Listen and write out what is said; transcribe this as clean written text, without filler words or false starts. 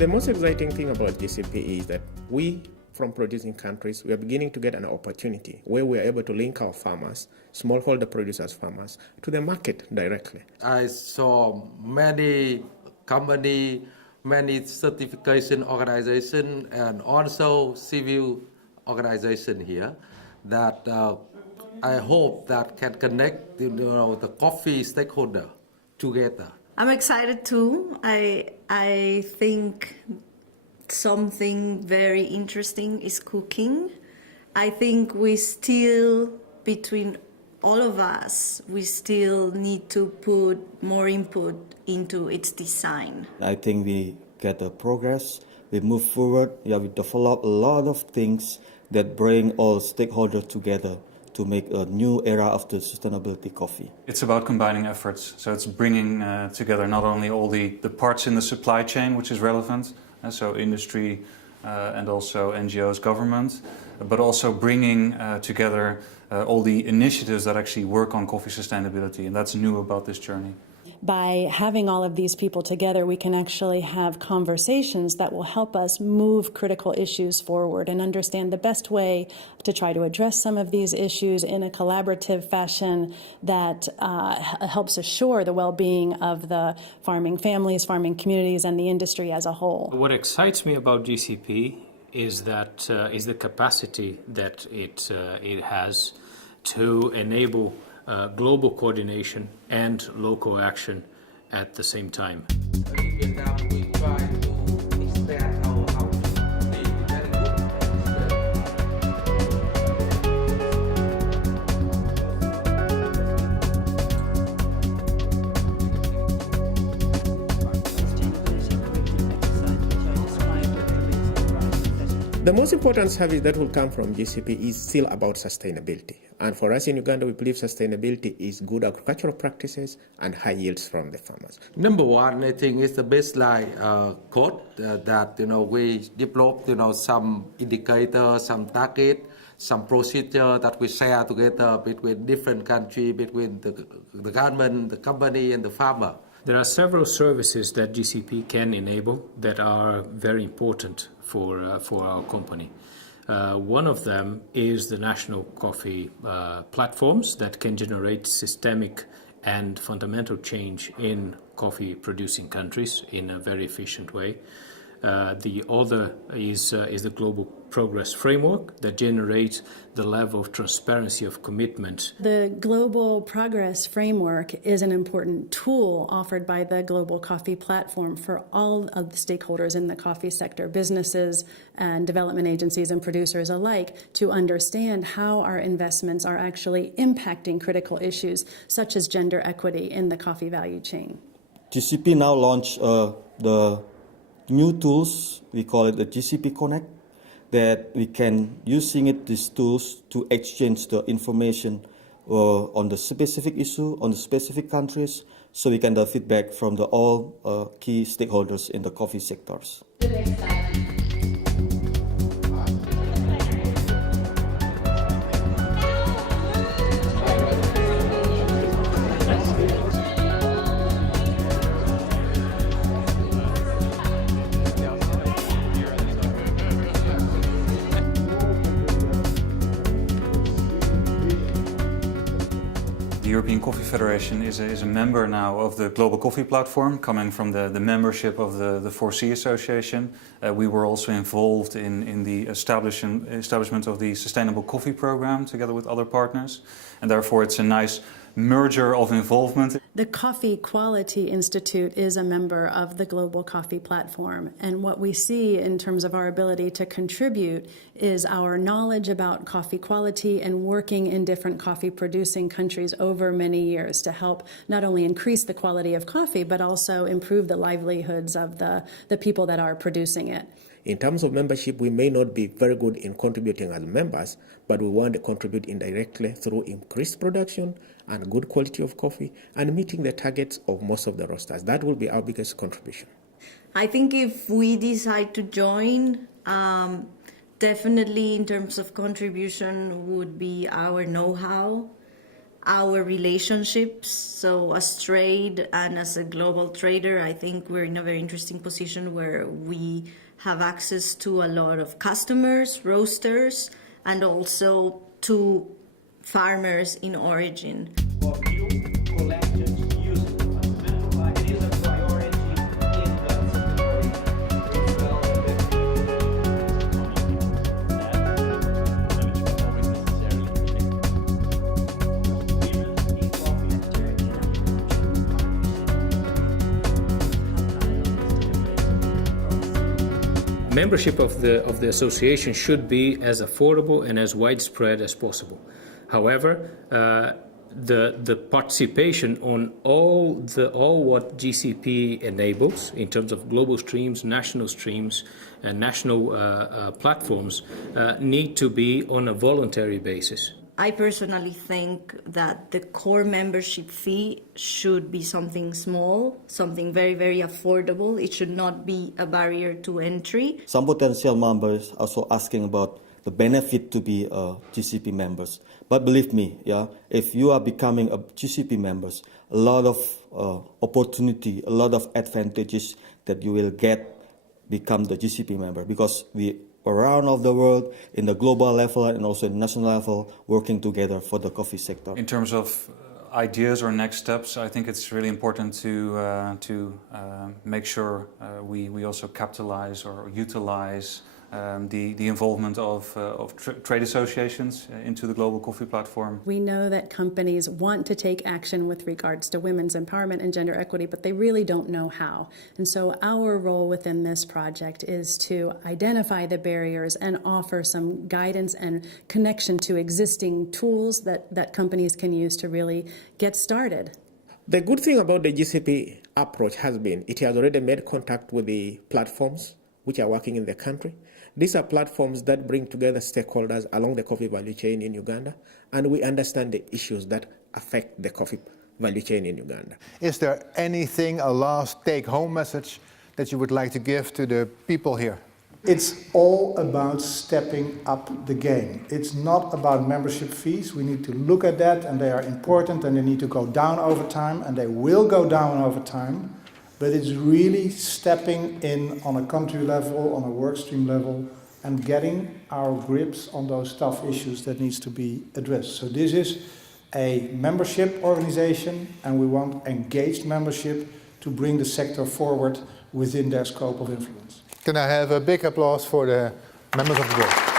The most exciting thing about GCP is that we, from producing countries, we are beginning to get an opportunity where we are able to link our farmers, smallholder producers farmers, to the market directly. I saw many company, many certification organization, and also civil organization here that I hope that can connect the coffee stakeholder together. I'm excited too. I think something very interesting is cooking. I think we still, between all of us, we still need to put more input into its design. I think we get a progress, we move forward, we develop a lot of things that bring all stakeholders together to make a new era of the sustainability coffee. It's about combining efforts, so it's bringing together not only all the parts in the supply chain, which is relevant, so industry and also NGOs, government, but also bringing together all the initiatives that actually work on coffee sustainability, and that's new about this journey. By having all of these people together, we can actually have conversations that will help us move critical issues forward and understand the best way to try to address some of these issues in a collaborative fashion that helps assure the well-being of the farming families, farming communities, and the industry as a whole. What excites me about GCP is that is the capacity that it has to enable global coordination and local action at the same time. The most important service that will come from GCP is still about sustainability. And for us in Uganda, we believe sustainability is good agricultural practices and high yields from the farmers. Number one, I think, is the baseline code that we developed. Some indicator, some target, some procedure that we share together between different countries, between the government, the company, and the farmer. There are several services that GCP can enable that are very important for our company. One of them is the national coffee platforms that can generate systemic and fundamental change in coffee producing countries in a very efficient way. The other is the Global Progress Framework that generates the level of transparency of commitment. The Global Progress Framework is an important tool offered by the Global Coffee Platform for all of the stakeholders in the coffee sector, businesses and development agencies and producers alike, to understand how our investments are actually impacting critical issues such as gender equity in the coffee value chain. GCP now launched the new tools, we call it the GCP Connect, that we can using these tools to exchange the information on the specific issue, on the specific countries, so we can get feedback from all key stakeholders in the coffee sectors. The European Coffee Federation is a member now of the Global Coffee Platform, coming from the membership of the 4C Association. We were also involved in the establishment of the Sustainable Coffee Program together with other partners, and therefore it's a nice merger of involvement. The Coffee Quality Institute is a member of the Global Coffee Platform, and what we see in terms of our ability to contribute is our knowledge about coffee quality and working in different coffee producing countries over many years to help not only increase the quality of coffee but also improve the livelihoods of the people that are producing it. In terms of membership, we may not be very good in contributing as members, but we want to contribute indirectly through increased production and good quality of coffee and meeting the targets of most of the roasters. That will be our biggest contribution. I think if we decide to join, definitely in terms of contribution would be our know-how, our relationships. So as trade and as a global trader, I think we're in a very interesting position where we have access to a lot of customers, roasters, and also to farmers in origin. Membership of the association should be as affordable and as widespread as possible. However, the participation on all what GCP enables in terms of global streams, national streams, and national platforms need to be on a voluntary basis. I personally think that the core membership fee should be something small, something very, very affordable. It should not be a barrier to entry. Some potential members also asking about the benefit to be GCP members. But believe me, if you are becoming a GCP members, a lot of opportunity, a lot of advantages that you will get become the GCP member, because we around of the world, in the global level and also in national level, working together for the coffee sector. In terms of ideas or next steps, I think it's really important to make sure we also capitalize or utilize the involvement of trade associations into the Global Coffee Platform. We know that companies want to take action with regards to women's empowerment and gender equity, but they really don't know how. And so our role within this project is to identify the barriers and offer some guidance and connection to existing tools that companies can use to really get started. The good thing about the GCP approach has been it has already made contact with the platforms which are working in the country. These are platforms that bring together stakeholders along the coffee value chain in Uganda, and we understand the issues that affect the coffee value chain in Uganda. Is there anything, a last take-home message that you would like to give to the people here? It's all about stepping up the game. It's not about membership fees. We need to look at that, and they are important, and they need to go down over time, and they will go down over time. But it's really stepping in on a country level, on a workstream level, and getting our grips on those tough issues that needs to be addressed. So this is a membership organization, and we want engaged membership to bring the sector forward within their scope of influence. Can I have a big applause for the members of the board?